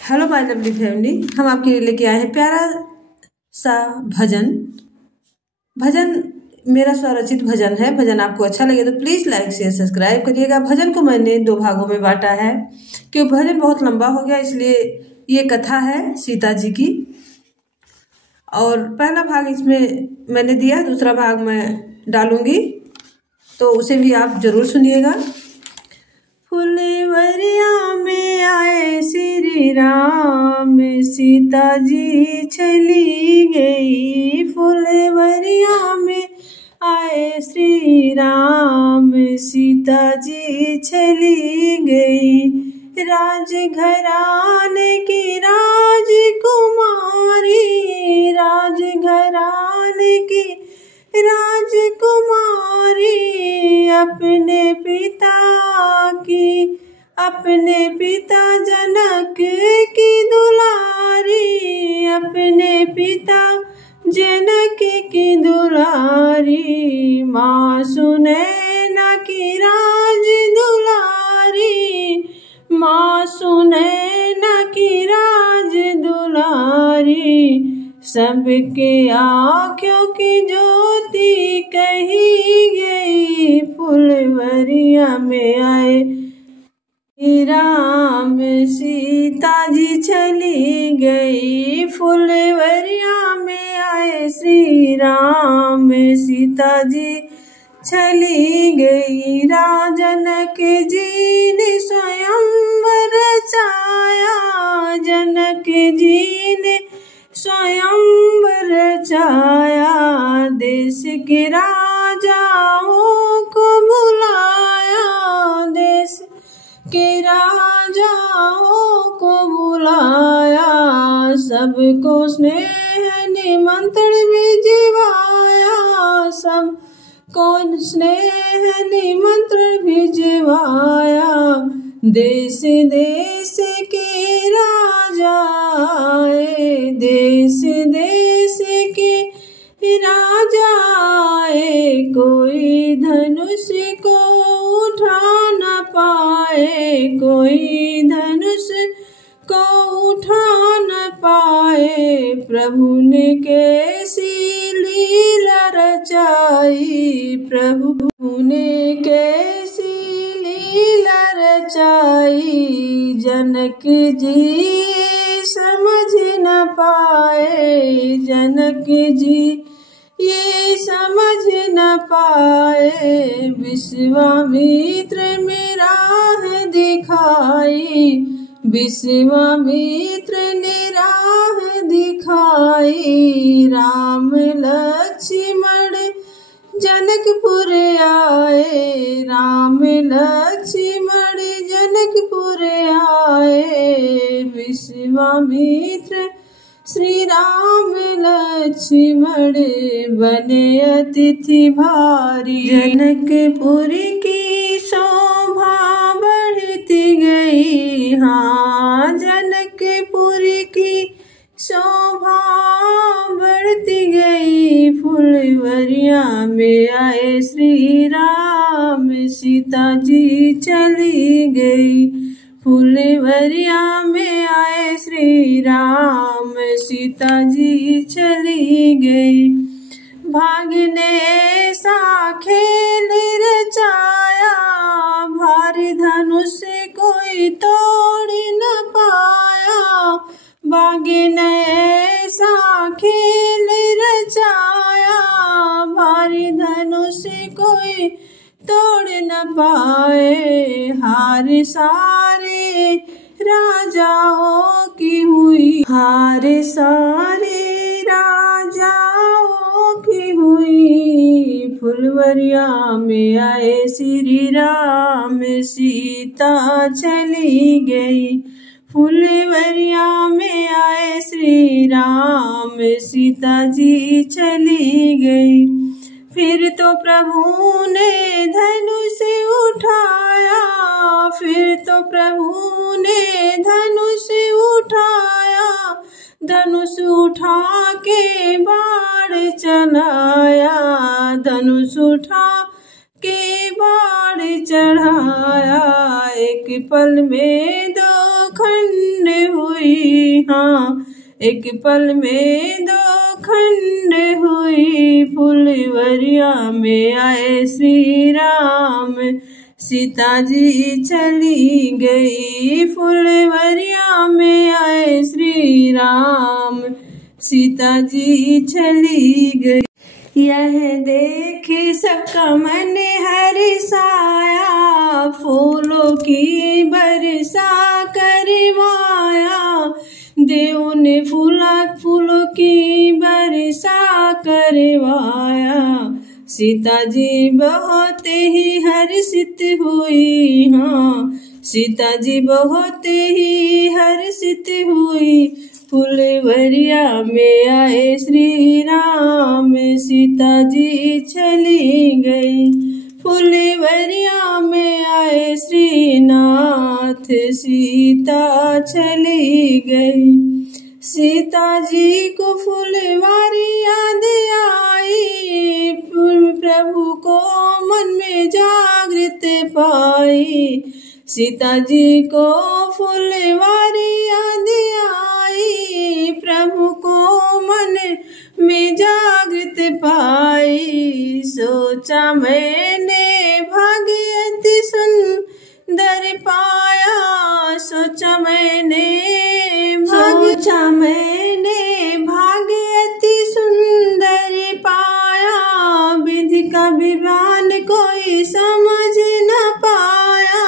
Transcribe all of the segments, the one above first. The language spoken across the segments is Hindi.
हेलो माय लवली फैमिली, हम आपके लिए लेके आए हैं प्यारा सा भजन मेरा स्वरचित भजन है। भजन आपको अच्छा लगे तो प्लीज़ लाइक शेयर सब्सक्राइब करिएगा। भजन को मैंने 2 भागों में बांटा है क्योंकि भजन बहुत लंबा हो गया, इसलिए ये कथा है सीता जी की। और पहला भाग इसमें मैंने दिया, दूसरा भाग मैं डालूंगी, तो उसे भी आप जरूर सुनिएगा। फुलवरिया में आए श्री राम, सीता जी चली गई। फुलवरिया में आए श्री राम, सीता जी चली गई। राजघराने की राजकुमारी, राजघराने की राजकुमारी, अपने पिता जनक की दुलारी, अपने पिता जनक की दुलारी। माँ सुनैना की राज दुलारी, माँ सुनैना की राज दुलारी। सबके आँखों की ज्योति कही गई। फुलवरिया में आए राम, सीता जी चली गई। फुलवरिया में आए श्री राम, सीता जी चली गई। जनक जी ने स्वयंवर रचाया, जनक जी ने स्वयंवर रचाया। देश के राजाओं को बुलाया, देश के राजाओं को बुलाया। सबको स्नेह निमंत्रण भिजवाया, सबको स्नेह निमंत्रण भिजवाया। देश देश के राजा आए, देश देश के राजा आए। कोई धनुष को उठा न पाए, कोई धनुष को उठा न पाए। प्रभु ने कैसी लीला रचाई, प्रभु ने कैसी लीला रचाई। जनक जी समझ न पाए, जनक जी ये समझ न पाए। विश्वामित्र में राह दिखाई, विश्वामित्र ने राह दिखाई। राम लक्ष्मण जनकपुर आए, राम लक्ष्मण जनकपुर आए। विश्वामित्र श्री राम लक्ष्मण बने अतिथि भारी। जनकपुर की शोभा बढ़ती गई, हाँ जनकपुर की शोभा बढ़ती गई। फुलवरिया में आए श्री राम, सीता जी चली गई। फुलवरिया में आए श्री राम, सीता जी चली गई। भाग्य ने सा खेल रचाया, भारी धनुष से कोई तोड़ न पाया। भाग्य ने ऐसा खेल रचाया, भारी धनुष से कोई तोड़ न पाए। हार सारे राजाओं की हुई, हार सारे राजाओं की हुई। फुलवरिया में आए श्री राम, सीता चली गई। फुलवरिया में आए श्री राम, सीता जी चली गई। फिर तो प्रभु ने धनुष उठाया, फिर तो प्रभु ने धनुष उठाया। धनुष उठा के बाण चलाया, धनुष उठा के बाण चढ़ाया। एक पल में 2 खंड हुए, हुई, हाँ एक पल में दो खंड हुई। फुलवरिया में आए श्री राम, सीता जी चली गई। फुलवरिया में आए श्री राम, सीता जी चली गई। यह देख सबका मन हर्षाया, फूलों की बरसा करवाया। देव ने फूलों की बरसा करवाया। सीता जी बहुत ही हर्षित हुई, हाँ सीता जी बहुत ही हर्षित हुई। फुलवरिया में आए श्री राम, सीता जी चली गई। फुलवरिया में आए श्रीनाथ, सीता चली गई। सीता जी को फुलवारी याद आई, प्रभु को मन में जागृत पाई। सीता जी को फुलवारी याद आई, प्रभु को मन में जागृत पाई। सोचा मैंने भाग्य अति सुंदर पाया, सोचा मैंने भाग्य अति सुंदर पाया। विधि का विधान कोई समझ न पाया,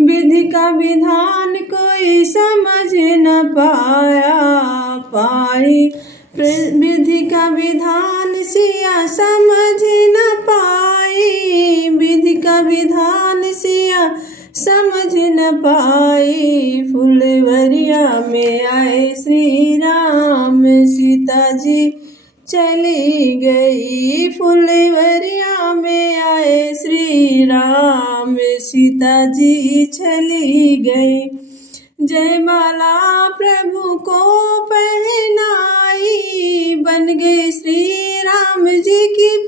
विधि का विधान कोई समझ न पाया। पाई विधि का विधान सिया समझ न पाई, विधि का विधान सिया समझ न पाई। फुलवरिया में आए श्री राम, सीता जी चली गई। फुलवरिया में आए श्री राम, सीता जी चली गई। जयमाला प्रभु को पहनाई, बन गई श्री राम जी की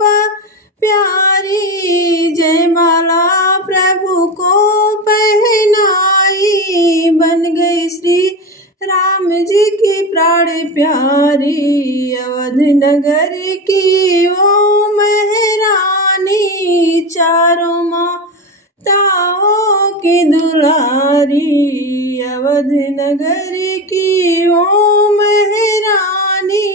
प्यारी। जयमाला प्रभु को पहनाई, बन गई श्री राम जी की प्राण प्यारी। अवध नगर की वो महारानी, चारों माताओं की दुलारी। अवध नगर की वो महारानी,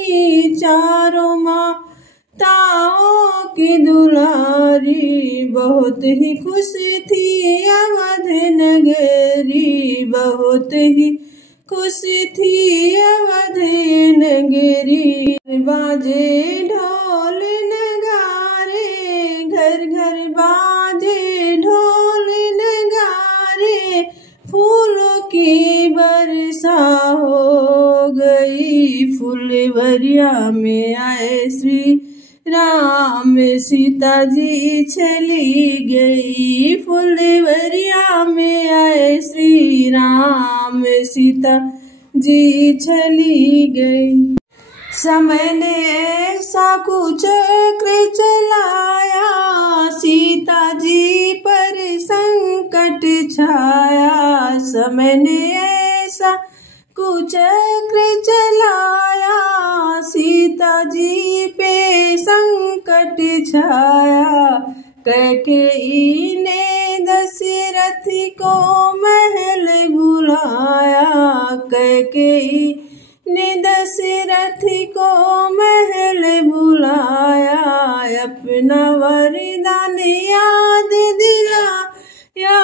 चारों माताओं की दुलारी। बहुत ही खुश थी अवध नगरी, बहुत ही खुश थी अवध नगरी। बाजे ढोल नगारे, घर घर बाजे ढोल नगारे। फूलों की बरसा हो गई। फुलवरिया में आए श्री राम, सीता जी चली गई। फुलवरिया में आए श्री राम, सीता जी चली गई। समय ने ऐसा कुचक्र चलाया, सीता जी पर संकट छाया। समय ने ऐसा कुचक्र चलाया, सीता जी पे संकट छाया। कैकेयी ने दशरथ को महल बुलाया, कैकेयी ने दशरथ को महल बुलाया। अपना वरदान याद दिलाया,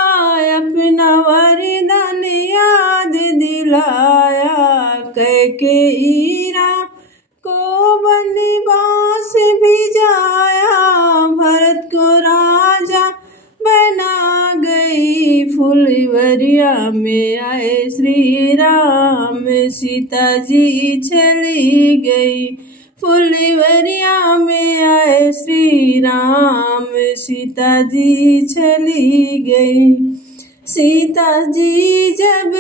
अपना वरदान याद दिलाया। कैकेयी को वनवास भिजाया, भरत को राजा बना गई। फुलवरिया में आए श्री राम, सीता जी चली गई। फुलवरिया में आए श्री राम, सीता जी चली गई। सीता जी जब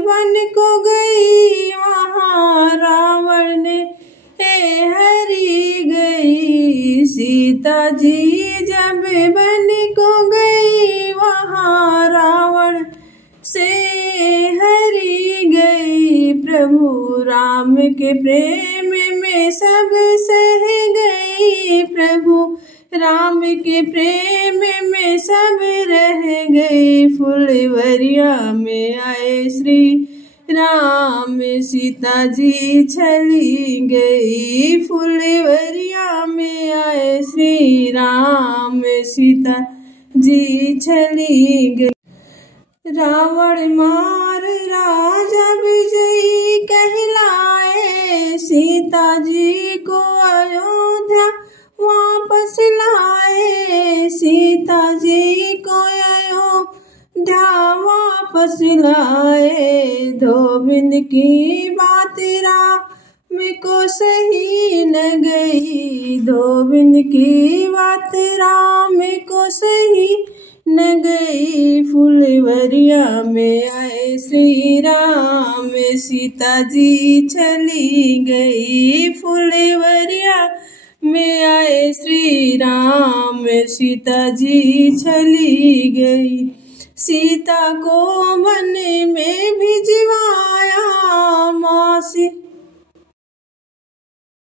वन को गई, वहाँ रावण ने हरी गई। सीता जी जब वन को गई, वहाँ रावण से हरी गई। प्रभु राम के प्रेम में सब सह गई प्रभु राम के प्रेम में सब रह गई फुलवरिया में आए श्री राम सीता जी चली गई फुलवरिया में आए श्री राम सीता जी चली गई। रावण मार राजा विजयी कहलाए सीता जी को अयोध्या वापस लाए सीता जी को अयोध्या वापस लाए धोबिन की बात राम को सही न गई धोबिन की बात राम को सही न गई फुलवरिया में आए श्री राम सीता जी चली गई फुलवरिया में आए श्री राम सीता जी चली गई। सीता को वन में